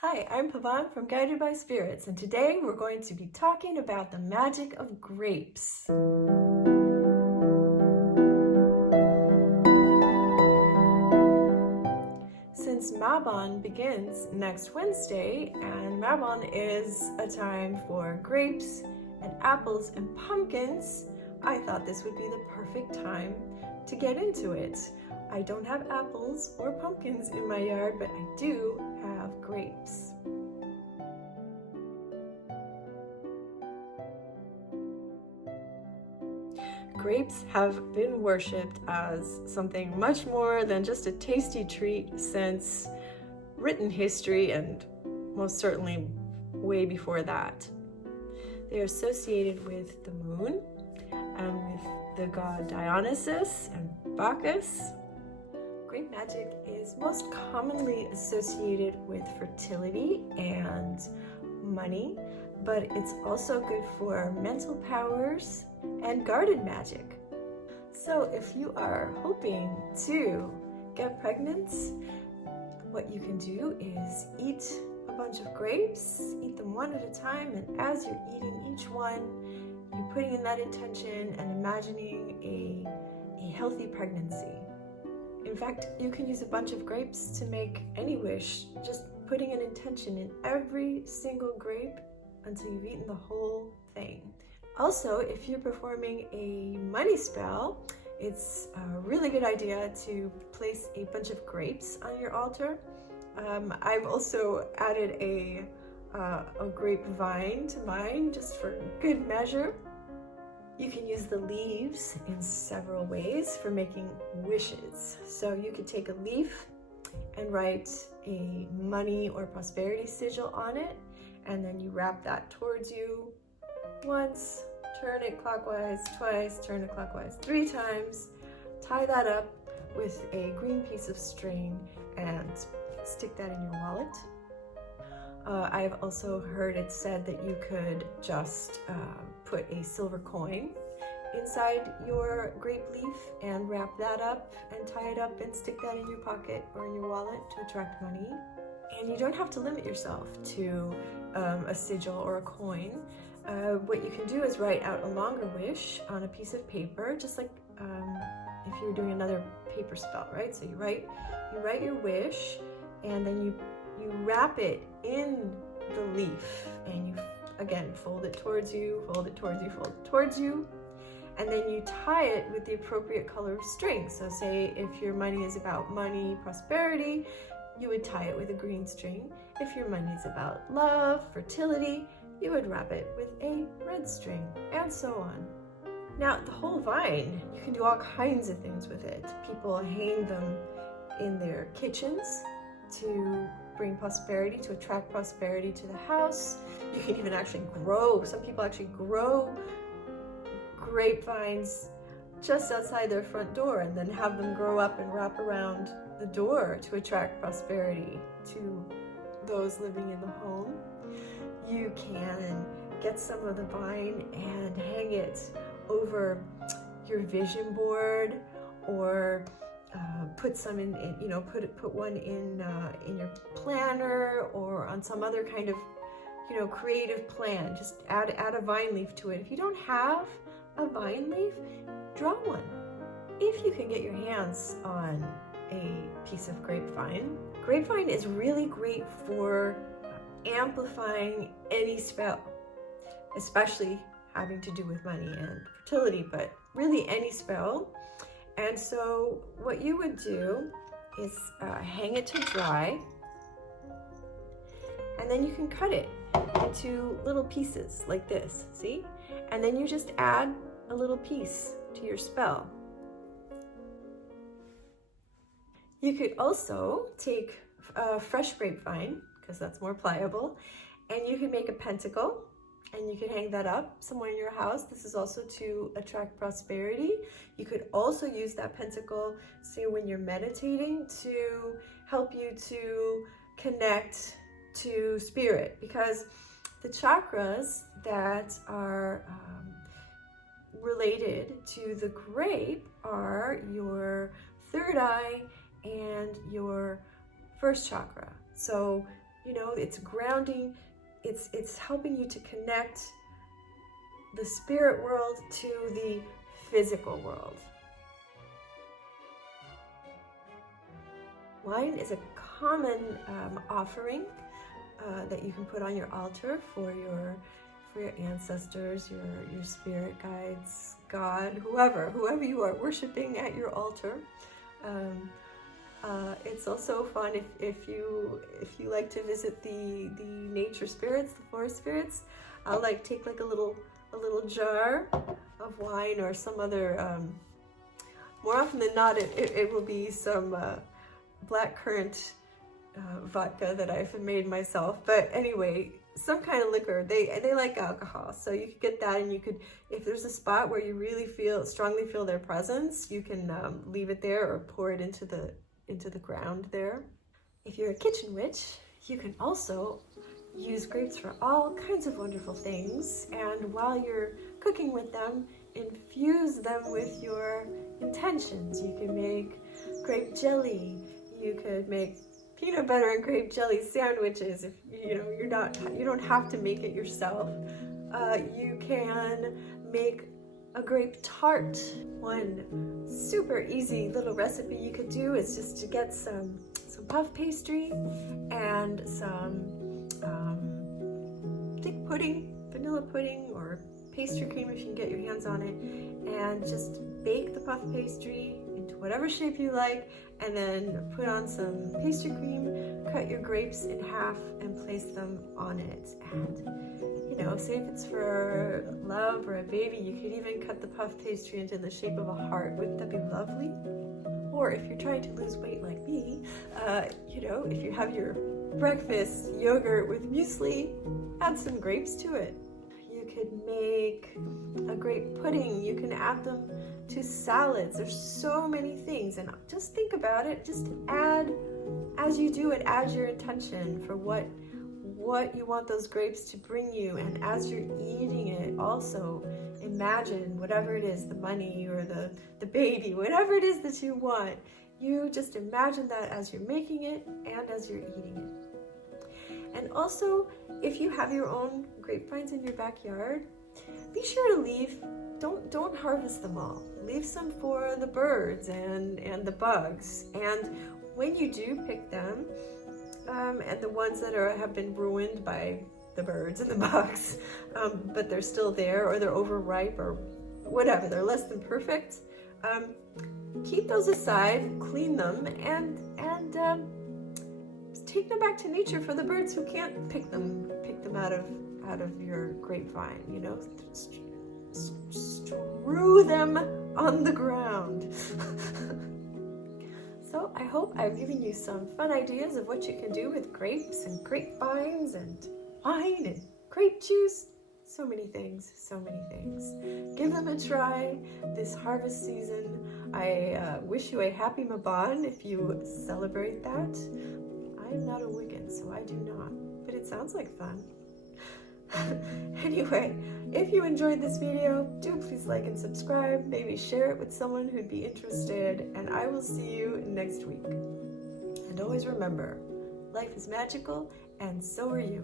Hi, I'm Pavan from Guided by Spirits, and today we're going to be talking about the magic of grapes. Since Mabon begins next Wednesday, and Mabon is a time for grapes and apples and pumpkins, I thought this would be the perfect time to get into it. I don't have apples or pumpkins in my yard, but I do have grapes. Grapes have been worshipped as something much more than just a tasty treat since written history, and most certainly way before that. They are associated with the moon and with the god Dionysus and Bacchus. Grape magic is most commonly associated with fertility and money, but it's also good for mental powers and garden magic. So if you are hoping to get pregnant, what you can do is eat a bunch of grapes, eat them one at a time, and as you're eating each one, you're putting in that intention and imagining a healthy pregnancy. In fact, you can use a bunch of grapes to make any wish, just putting an intention in every single grape until you've eaten the whole thing. Also, if you're performing a money spell, it's a really good idea to place a bunch of grapes on your altar. I've also added a grapevine to mine just for good measure. You can use the leaves in several ways for making wishes. So you could take a leaf and write a money or prosperity sigil on it, and then you wrap that towards you once, turn it clockwise twice, turn it clockwise 3 times, tie that up with a green piece of string and stick that in your wallet. I've also heard it said that you could just put a silver coin inside your grape leaf and wrap that up and tie it up and stick that in your pocket or in your wallet to attract money. And you don't have to limit yourself to a sigil or a coin. What you can do is write out a longer wish on a piece of paper, just like if you were doing another paper spell, right? So you write your wish, and then you wrap it in the leaf, and you again fold it towards you, fold it towards you, fold it towards you, and then you tie it with the appropriate color of string. So say if your money is about money, prosperity, you would tie it with a green string. If your money is about love, fertility, you would wrap it with a red string, and so on. Now, the whole vine, you can do all kinds of things with it. People hang them in their kitchens to bring prosperity, to attract prosperity to the house. You can even actually grow, some people actually grow grapevines just outside their front door and then have them grow up and wrap around the door to attract prosperity to those living in the home. You can get some of the vine and hang it over your vision board, or put some in put one in your planner, or on some other kind of creative plan. Just add a vine leaf to it. If you don't have a vine leaf, draw one. If you can get your hands on a piece of grapevine, grapevine is really great for amplifying any spell, especially having to do with money and fertility, but really any spell. And so what you would do is hang it to dry, and then you can cut it into little pieces like this, see? And then you just add a little piece to your spell. You could also take a fresh grapevine, because that's more pliable, and you can make a pentacle, and you can hang that up somewhere in your house. This is also to attract prosperity. You could also use that pentacle, say, when you're meditating, to help you to connect to spirit, because the chakras that are related to the grape are your third eye and your first chakra. So You know, it's grounding, it's helping you to connect the spirit world to the physical world. Wine is a common offering that you can put on your altar for your ancestors, your spirit guides, God, whoever you are worshiping at your altar. It's also fun if you like to visit the nature spirits, the forest spirits. I'll take a little jar of wine or some other. More often than not, it will be some blackcurrant vodka that I've made myself. But anyway, some kind of liquor. They like alcohol, so you could get that, and you could, if there's a spot where you really strongly feel their presence, you can leave it there or pour it into the ground there. If you're a kitchen witch, you can also use grapes for all kinds of wonderful things, and while you're cooking with them, infuse them with your intentions. You can make grape jelly. You could make peanut butter and grape jelly sandwiches. If you don't have to make it yourself. You can make a grape tart. One super easy little recipe you could do is just to get some puff pastry and some thick pudding, vanilla pudding or pastry cream if you can get your hands on it, and just bake the puff pastry into whatever shape you like, and then put on some pastry cream, cut your grapes in half and place them on it. And say if it's for love or a baby, you could even cut the puff pastry into the shape of a heart. Wouldn't that be lovely? Or if you're trying to lose weight like me, if you have your breakfast yogurt with muesli, add some grapes to it. You could make a grape pudding. You can add them to salads. There's so many things, and just think about it. Just add, as you do it, add your intention for what you want those grapes to bring you, and as you're eating it, also imagine whatever it is, the money or the baby, whatever it is that you want. You just imagine that as you're making it and as you're eating it. And also, if you have your own grapevines in your backyard, be sure to leave. Don't harvest them all. Leave some for the birds and the bugs. And when you do pick them, and the ones that have been ruined by the birds and the bugs, but they're still there, or they're overripe or whatever, they're less than perfect, keep those aside, clean them, and take them back to nature for the birds who can't pick them out of your grapevine. Strew them on the ground. So I hope I've given you some fun ideas of what you can do with grapes and grapevines and wine and grape juice. So many things. Give them a try this harvest season. I wish you a happy Mabon if you celebrate that. I am not a Wiccan, so I do not, but it sounds like fun. Anyway, if you enjoyed this video, do please like and subscribe, maybe share it with someone who'd be interested, and I will see you next week. And always remember, life is magical, and so are you.